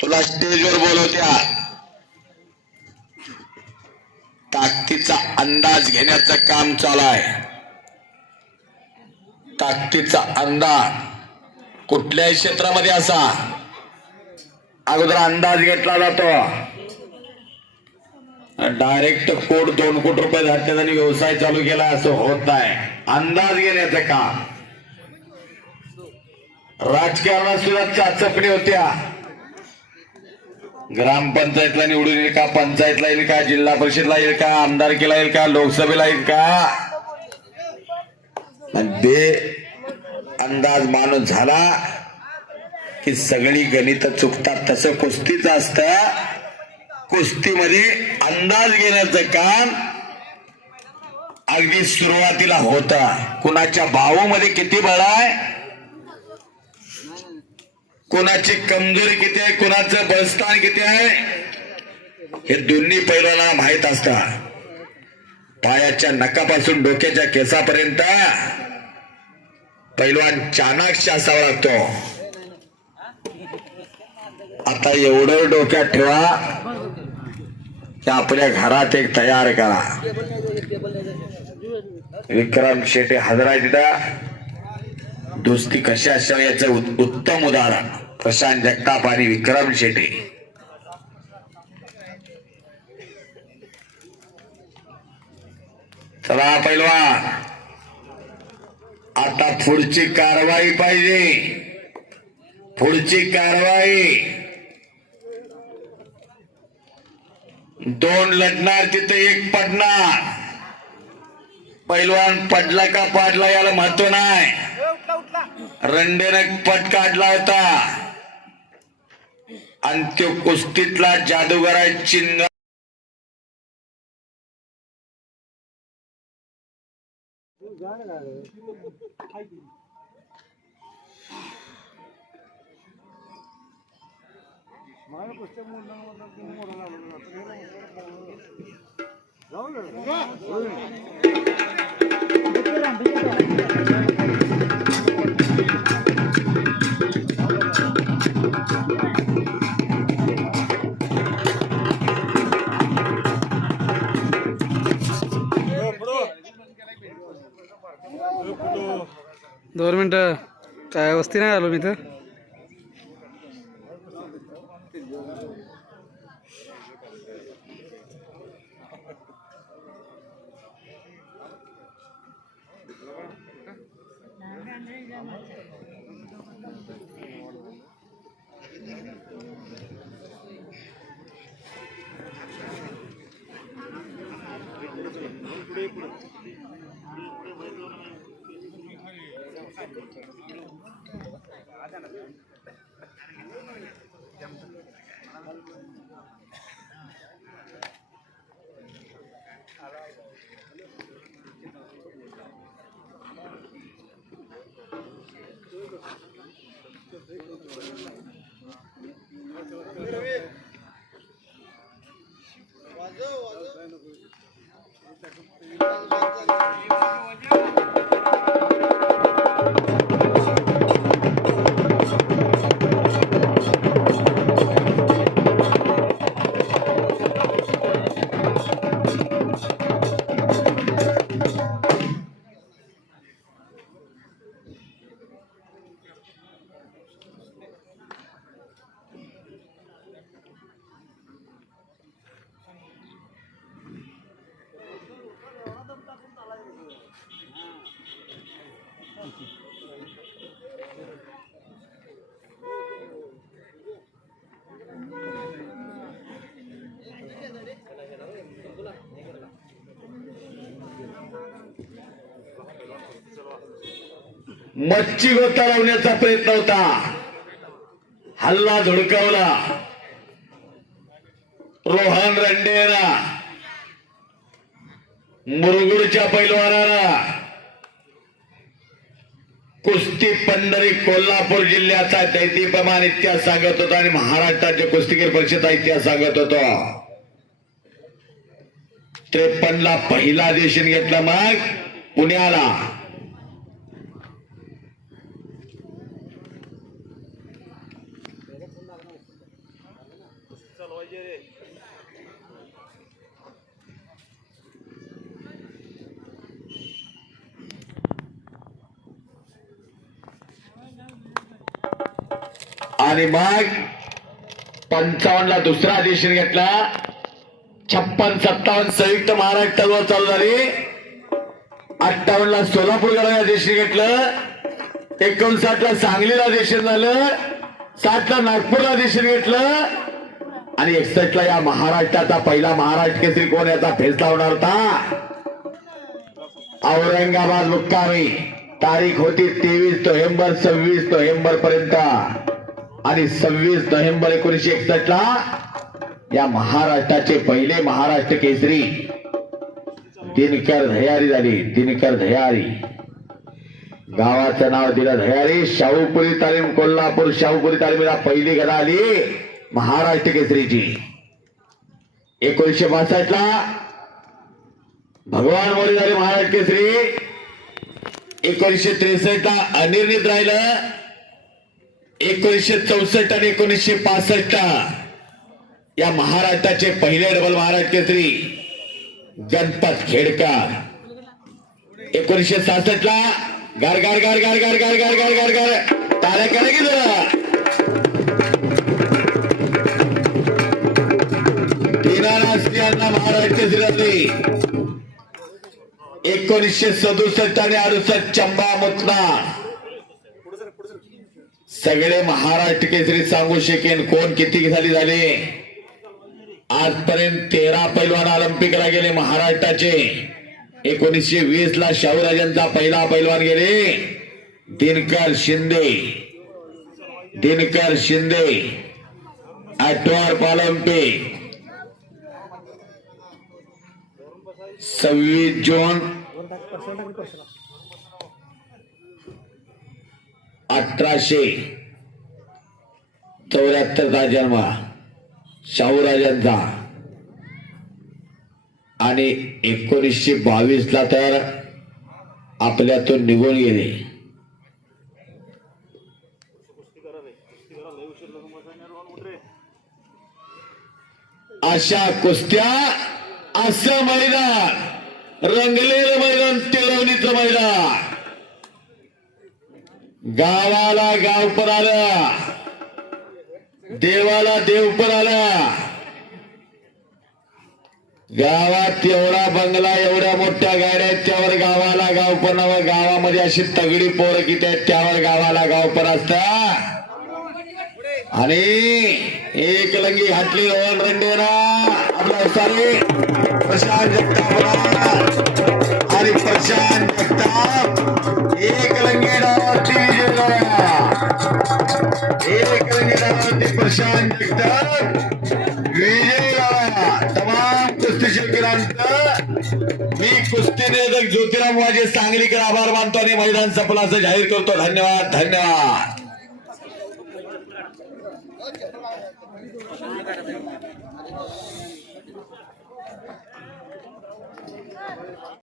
तुला स्टेजवर बोलवत्या ताकदीचा अंदाज घेण्याचं काम चालू आहे। ताकदीचा अंदाज कुठल्याही क्षेत्रामध्ये असा अगोदर अंदाज घेतला जातो। डायरेक्ट कोट 2 कोटी रुपये घातले आणि व्यवसाय चालू केला असं होत नाही। अंदाज घेण्याचं काम राजकारणात सुद्धा चाचपणी होत्या। ग्रामपंचायतला निवडून येईल का, पंचायतला येईल का, जिल्हा परिषदला येईल का, आमदारकीला येईल का, लोकसभेला येईल का, ते अंदाज माणूस झाला की सगळी गणित चुकतात। तसं कुस्तीच असतं। कुस्तीमध्ये अंदाज घेण्याचं काम अगदी सुरुवातीला होतं। कुणाच्या भावामध्ये किती बळ आहे, कुणाची कमजोरी किती आहे, कुणाचं बलस्थान किती आहे, हे दोन्ही पैलवानांना माहित असतं। पायाच्या नखापासून डोक्याच्या केसापर्यंत पैलवान चाणाक्ष असावा लागतो। आता एवढं डोक्यात ठेवा की आपल्या घरात एक तयार करा। विक्रम शेटे हजर आहे तिथं। दोस्ती कशी असावी याचं उत्तम उदाहरण प्रशांत जगताप आणि विक्रम शेटे। चला पैलवान, आता पुढची कारवाई पाहिजे। पुढची कारवाई 2 लढणार तिथे 1 पडणार। पैलवान पडला का पाडला याला महत्व नाही। रंडेनं पट काढला होता आणि तो कुस्तीतला जादूगार आहे चिन्ह। दोन मिनिटं काय वस्ती नाही आलो मी तर। मच्छी गोता लावण्याचा प्रयत्न होता। हल्ला धुडकावला रोहन रंडेना, मुरगुडच्या पैलवानाला। कुस्ती पंढरी कोल्हापूर जिल्ह्याचा दैनिकप्रमाण इतिहास सांगत होता आणि महाराष्ट्राच्या कुस्तीगीर परिषदेचा इतिहास सांगत होतो। 53 ला पहिला देशन घेतला, मग पुण्याला आणि मग 55ला दुसरा अधिवेशन घेतला. 56-57 संयुक्त महाराष्ट्रावर चालू झाली. 58ला सोलापूर गडाला अधिवेशन घेतलं. 59ला सांगलीला अधिवेशन झालं. 60ला नागपूरला अधिवेशन घेतलं. आणि 61ला या महाराष्ट्राचा पहिला महाराष्ट्र केसरी कोण याचा फैसला होणार होता. औरंगाबाद मुक्कामी. तारीख होती 23 नोव्हेंबर 26 नोव्हेंबर पर्यंत. आणि 26 नोव्हेंबर 1961ला या महाराष्ट्राचे पहिले महाराष्ट्र केसरी दिनकर दह्यारी झाले. दिनकर दह्यारी गावाचं नाव दिलं दह्यारी. शाहूपुरी तालीम कोल्हापूर शाहूपुरी तालीमीला पहिली गदा आली महाराष्ट्र केसरीची. 1962ला भगवान मोरे झाले महाराष्ट्र केसरी. 1963ला अनिर्णित राहिलं. 1964 आणि 1965ला या महाराष्ट्राचे पहिले डबल महाराष्ट्र केसरी गणपत खेडकर. 1966ला गार गार गार गार गार गार गार गार गार गार टाळ्या करा की जरा. दीनानाथ यांना महाराष्ट्र केसरी झाली. 1967 आणि 68 चंबा मुतना सगळे महाराष्ट्र केसरी सांगू शकेन कोण किती झाले. आजपर्यंत 13 पैलवान ऑलिम्पिकला गेले महाराष्ट्राचे. 1920ला शाहूराजांचा पहिला पैलवान गेले दिनकर शिंदे. दिनकर शिंदे 8 ऑलिम्पिक. 26 जून 1874चा जन्म शाहूराजांचा. आणि 1922ला तर आपल्यातून निघून गेले. अशा कुस्त्या, असं मैदान, रंगलेलं मैदान, तिरवणीचं मैदान. गावाला गाव पण आलं, देवाला देव पण आला. गावात एवढा बंगला, एवढ्या मोठ्या गाड्या आहेत, त्यावर गावाला गाव पण. गावामध्ये अशी तगडी पोरं किती आहेत, त्यावर गावाला गाव पण असतं. आणि एक लंगी हाटली रोहन रेंडेना आपला सारे प्रशांत जगताप आणि प्रशांत जगताप एक लंगी डावावरती विजय झाला. एक लंगी डावावरती प्रशांत जगताप विजय झाला. तमाम कुस्ती शौकीनांचं मी कुस्ती निवेदक ज्योतिराम वाजे सांगलीकर आभार मानतो आणि मैदान संपलं असं जाहीर करतो. धन्यवाद धन्यवाद.